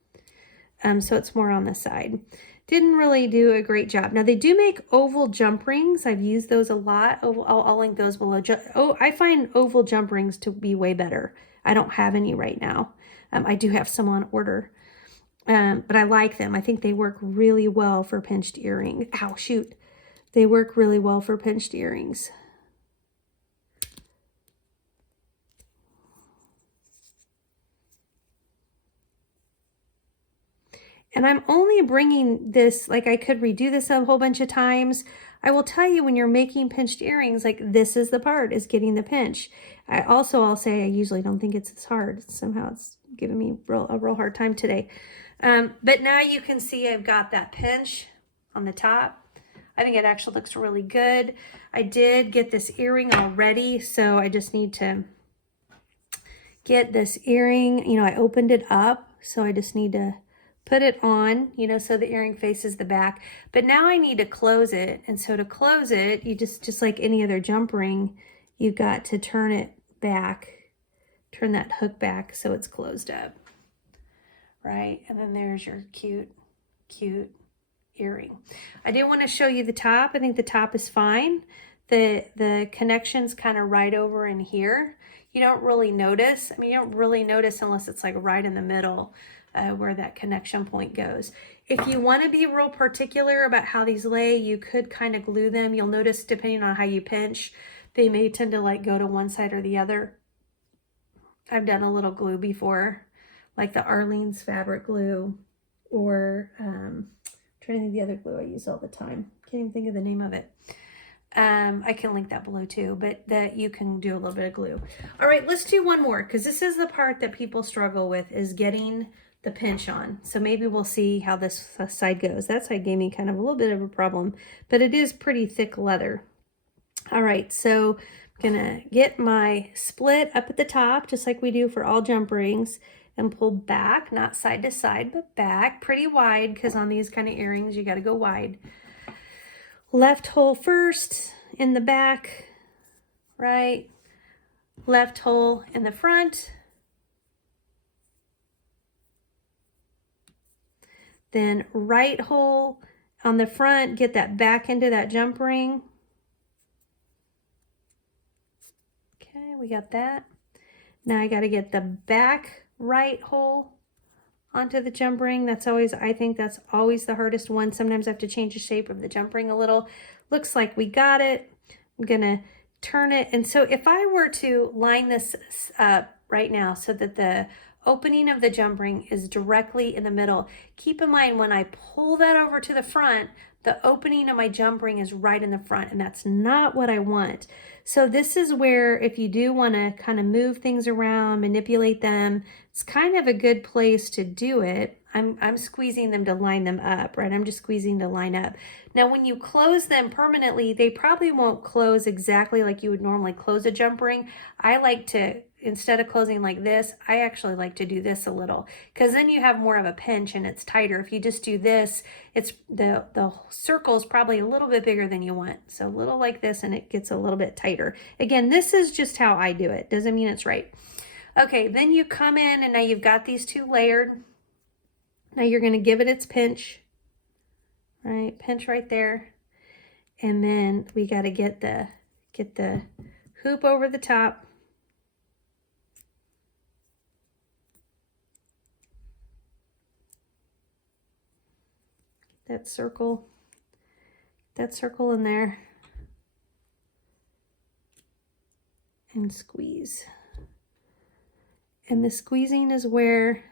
so it's more on the side. Didn't really do a great job. Now they do make oval jump rings. I've used those a lot. I'll link those below. I find oval jump rings to be way better. I don't have any right now. I do have some on order, but I like them. I think they work really well for pinched earrings. Ow, shoot. They work really well for pinched earrings. And I'm only bringing this, like I could redo this a whole bunch of times. I will tell you when you're making pinched earrings, like this is the part, is getting the pinch. I'll say I usually don't think it's this hard. Somehow it's giving me a real hard time today. But now you can see I've got that pinch on the top. I think it actually looks really good. I did get this earring already, so I just need to get this earring. I opened it up, so I just need to put it on, so the earring faces the back. But now I need to close it. And so to close it, you just like any other jump ring, you've got to turn it back, turn that hook back so it's closed up, right? And then there's your cute cute earring. I do want to show you the top. I think the top is fine. The connection's kind of right over in here. You don't really notice. I mean, you don't really notice unless it's like right in the middle where that connection point goes. If you want to be real particular about how these lay, you could kind of glue them. You'll notice depending on how you pinch, they may tend to like go to one side or the other. I've done a little glue before, like the Arlene's fabric glue, or I'm trying to think of the other glue I use all the time. Can't even think of the name of it. I can link that below too, but that you can do a little bit of glue. All right, let's do one more, because this is the part that people struggle with, is getting the pinch on. So maybe we'll see how this side goes. That side gave me kind of a little bit of a problem, but it is pretty thick leather. All right, so I'm gonna get my split up at the top, just like we do for all jump rings, and pull back, not side to side, but back pretty wide, because on these kind of earrings, you got to go wide. Left hole first in the back, right? Left hole in the front. Then right hole on the front, get that back into that jump ring. Okay, we got that. Now I got to get the back right hole onto the jump ring. That's always, I think that's always the hardest one. Sometimes I have to change the shape of the jump ring a little. Looks like we got it. I'm gonna turn it. And so if I were to line this up right now so that the opening of the jump ring is directly in the middle, keep in mind when I pull that over to the front, the opening of my jump ring is right in the front, and that's not what I want. So this is where, if you do want to kind of move things around, manipulate them, it's kind of a good place to do it. I'm squeezing them to line them up, right? I'm just squeezing to line up. Now, when you close them permanently, they probably won't close exactly like you would normally close a jump ring. I like to, instead of closing like this, I actually like to do this a little, because then you have more of a pinch and it's tighter. If you just do this, it's the circle is probably a little bit bigger than you want. So a little like this, and it gets a little bit tighter. Again, this is just how I do it. Doesn't mean it's right. Okay, then you come in and now you've got these two layered. Now you're going to give it its pinch, right? Pinch right there. And then we got to get the hoop over the top. That circle in there. And squeeze. And the squeezing is where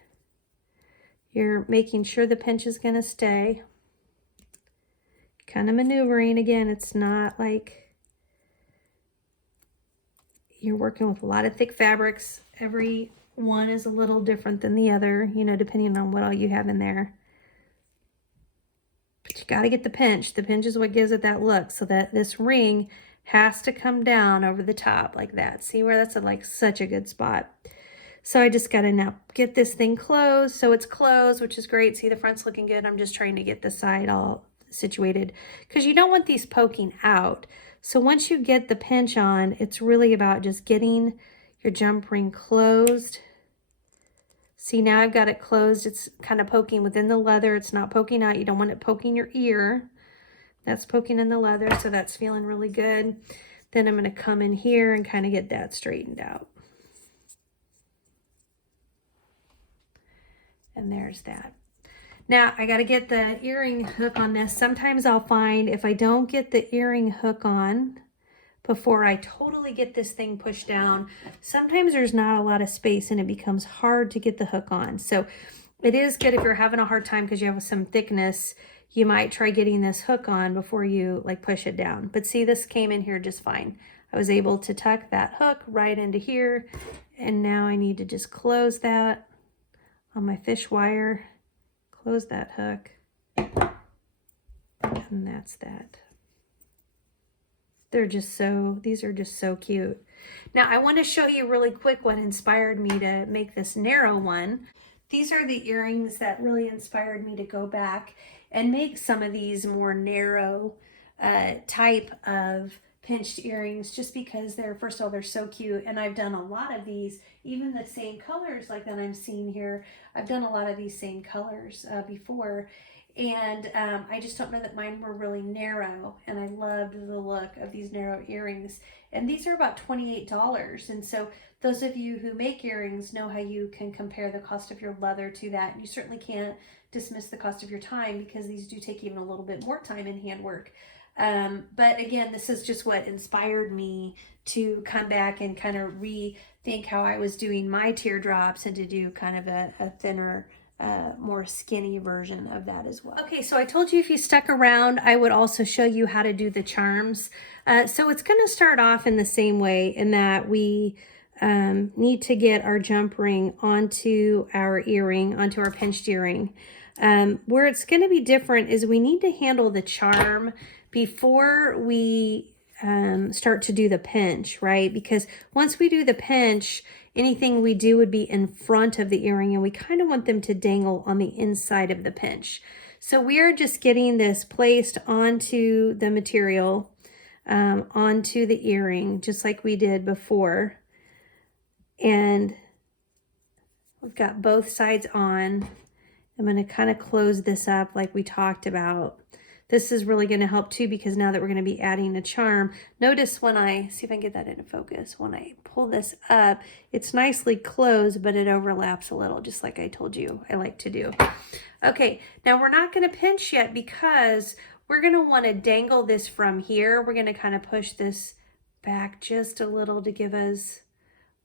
you're making sure the pinch is going to stay. Kind of maneuvering. Again, it's not like you're working with a lot of thick fabrics. Every one is a little different than the other, you know, depending on what all you have in there. But you got to get the pinch. The pinch is what gives it that look, so that this ring has to come down over the top like that. See where that's like such a good spot. So I just got to now get this thing closed. So it's closed, which is great. See, the front's looking good. I'm just trying to get the side all situated, because you don't want these poking out. So once you get the pinch on, it's really about just getting your jump ring closed. See, now I've got it closed. It's kind of poking within the leather. It's not poking out. You don't want it poking your ear. That's poking in the leather, so that's feeling really good. Then I'm going to come in here and kind of get that straightened out. And there's that. Now I got to get the earring hook on this. Sometimes I'll find if I don't get the earring hook on before I totally get this thing pushed down, sometimes there's not a lot of space and it becomes hard to get the hook on. So it is good if you're having a hard time because you have some thickness, you might try getting this hook on before you like push it down. But see, this came in here just fine. I was able to tuck that hook right into here, and now I need to just close that on my fish wire, close that hook, and that's that. They're just so, these are just so cute. Now I want to show you really quick what inspired me to make this narrow one. These are the earrings that really inspired me to go back and make some of these more narrow type of pinched earrings, just because they're, first of all, they're so cute. And I've done a lot of these, even the same colors like that I'm seeing here. I've done a lot of these same colors before. And I just don't know that mine were really narrow, and I loved the look of these narrow earrings. And these are about $28. And so those of you who make earrings know how you can compare the cost of your leather to that. And you certainly can't dismiss the cost of your time, because these do take even a little bit more time in handwork. But again, this is just what inspired me to come back and kind of rethink how I was doing my teardrops, and to do kind of a thinner, more skinny version of that as well. Okay, so I told you if you stuck around, I would also show you how to do the charms. So it's going to start off in the same way, in that we need to get our jump ring onto our earring, onto our pinched earring. Where it's going to be different is we need to handle the charm before we start to do the pinch, right? Because once we do the pinch, anything we do would be in front of the earring, and we kind of want them to dangle on the inside of the pinch. So we are just getting this placed onto the material, onto the earring, just like we did before. And we've got both sides on. I'm going to kind of close this up like we talked about. This is really going to help too, because now that we're going to be adding a charm, notice when I, see if I can get that into focus, when I pull this up, it's nicely closed, but it overlaps a little, just like I told you I like to do. Okay, now we're not going to pinch yet, because we're going to want to dangle this from here. We're going to kind of push this back just a little to give us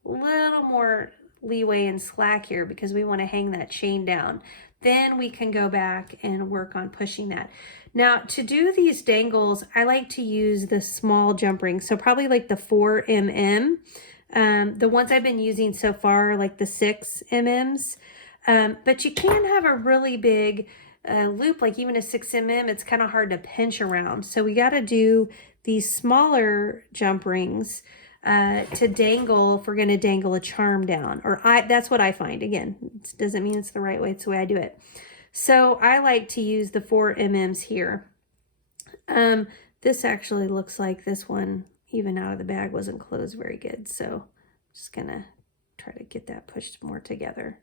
a little more leeway and slack here, because we want to hang that chain down. Then we can go back and work on pushing that. Now, to do these dangles, I like to use the small jump ring. So probably like the 4 mm. The ones I've been using so far are like the 6 mm. But you can have a really big loop, like even a 6 mm. It's kind of hard to pinch around. So we got to do these smaller jump rings to dangle if we're going to dangle a charm down. Or that's what I find. Again, it doesn't mean it's the right way. It's the way I do it. So I like to use the 4 mm here. This actually looks like this one, even out of the bag, wasn't closed very good. So I'm just going to try to get that pushed more together.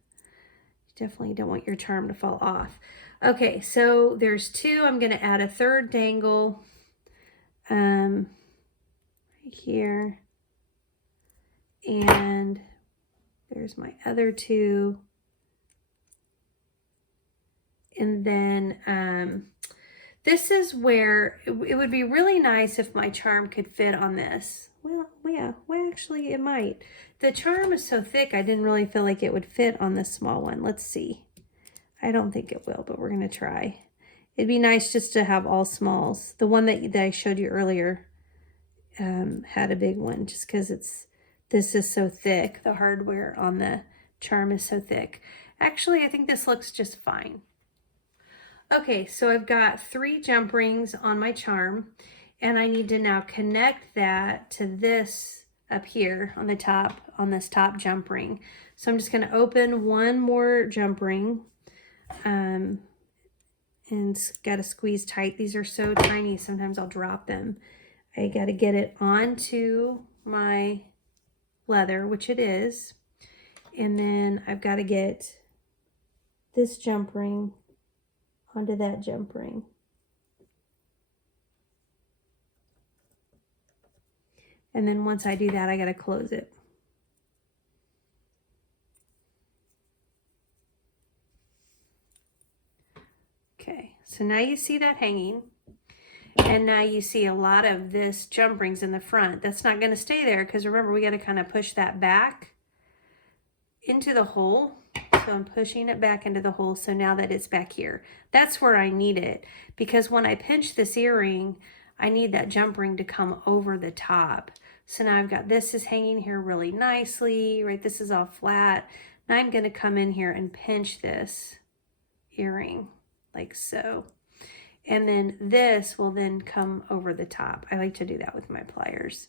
You definitely don't want your charm to fall off. Okay, so there's 2. I'm going to add a 3rd dangle right here. And there's my other 2. And then this is where it would be really nice if my charm could fit on this. Well, yeah, well, actually it might. The charm is so thick, I didn't really feel like it would fit on this small one. Let's see. I don't think it will, but we're going to try. It'd be nice just to have all smalls. The one that I showed you earlier had a big one, just because this is so thick. The hardware on the charm is so thick. Actually, I think this looks just fine. Okay, so I've got 3 jump rings on my charm, and I need to now connect that to this up here on the top, on this top jump ring. So I'm just going to open one more jump ring, and got to squeeze tight. These are so tiny, sometimes I'll drop them. I got to get it onto my leather, which it is, and then I've got to get this jump ring onto that jump ring. And then once I do that, I got to close it. Okay, so now you see that hanging, and now you see a lot of this jump rings in the front. That's not going to stay there, because remember, we got to kind of push that back into the hole. So I'm pushing it back into the hole. So now that it's back here, that's where I need it, because when I pinch this earring, I need that jump ring to come over the top. So now I've got this is hanging here really nicely, right? This is all flat. Now I'm going to come in here and pinch this earring like so. And then this will then come over the top. I like to do that with my pliers.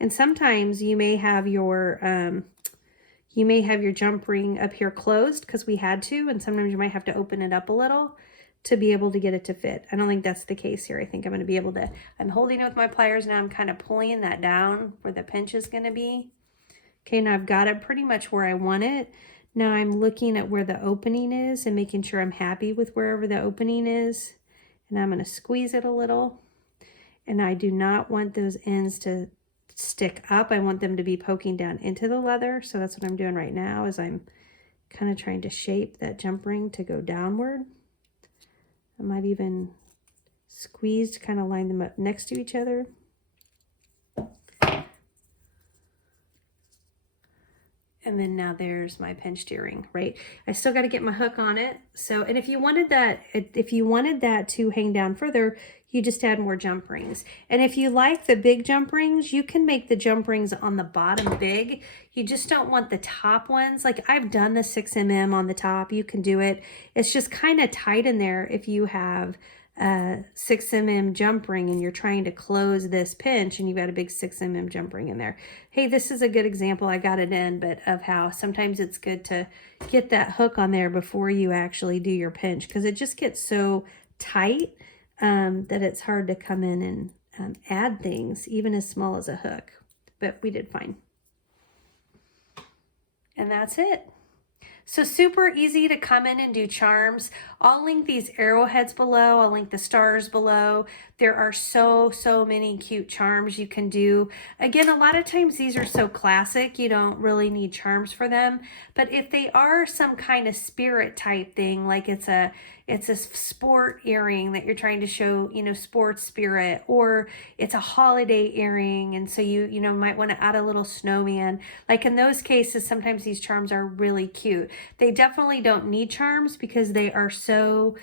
And sometimes you may have your jump ring up here closed because we had to, and sometimes you might have to open it up a little. to be able to get it to fit. I don't think that's the case here. I think I'm going to be able to, I'm holding it with my pliers now. I'm kind of pulling that down where the pinch is going to be. Okay, now I've got it pretty much where I want it. Now I'm looking at where the opening is and making sure I'm happy with wherever the opening is. And I'm going to squeeze it a little. And I do not want those ends to stick up. I want them to be poking down into the leather. So that's what I'm doing right now, is I'm kind of trying to shape that jump ring to go downward. I might even squeeze to kind of line them up next to each other. And then now there's my pinched earring, right? I still got to get my hook on it. So, and if you wanted that to hang down further, you just add more jump rings. And if you like the big jump rings, you can make the jump rings on the bottom big. You just don't want the top ones. Like I've done the 6mm on the top. You can do it. It's just kind of tight in there if you have a 6mm jump ring and you're trying to close this pinch and you've got a big 6mm jump ring in there. Hey, this is a good example. I got it in, but of how sometimes it's good to get that hook on there before you actually do your pinch, because it just gets so tight that it's hard to come in and add things, even as small as a hook. But we did fine. And that's it. So super easy to come in and do charms. I'll link these arrowheads below. I'll link the stars below. There are so many cute charms you can do. Again, a lot of times these are so classic, you don't really need charms for them. But if they are some kind of spirit type thing, like it's a sport earring that you're trying to show, you know, sports spirit, or it's a holiday earring, and so you might want to add a little snowman. Like in those cases, sometimes these charms are really cute. They definitely don't need charms because they are so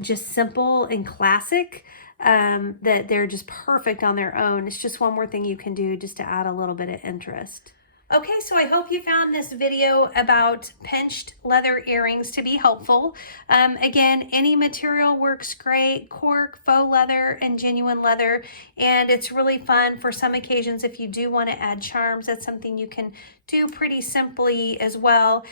just simple and classic that they're just perfect on their own. It's just one more thing you can do just to add a little bit of interest. Okay, so I hope you found this video about pinched leather earrings to be helpful. Again, any material works great: cork, faux leather, and genuine leather. And it's really fun for some occasions if you do want to add charms. That's something you can do pretty simply as well.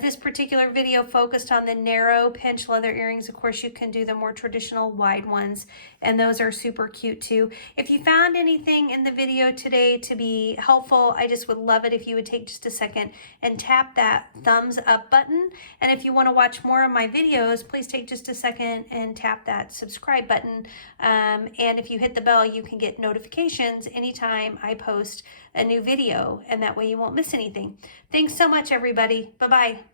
This particular video focused on the narrow pinch leather earrings. Of course, you can do the more traditional wide ones, and those are super cute too. If you found anything in the video today to be helpful, I just would love it if you would take just a second and tap that thumbs up button. And if you want to watch more of my videos, please take just a second and tap that subscribe button. And if you hit the bell, you can get notifications anytime I post a new video, and that way you won't miss anything. Thanks so much, everybody. Bye-bye.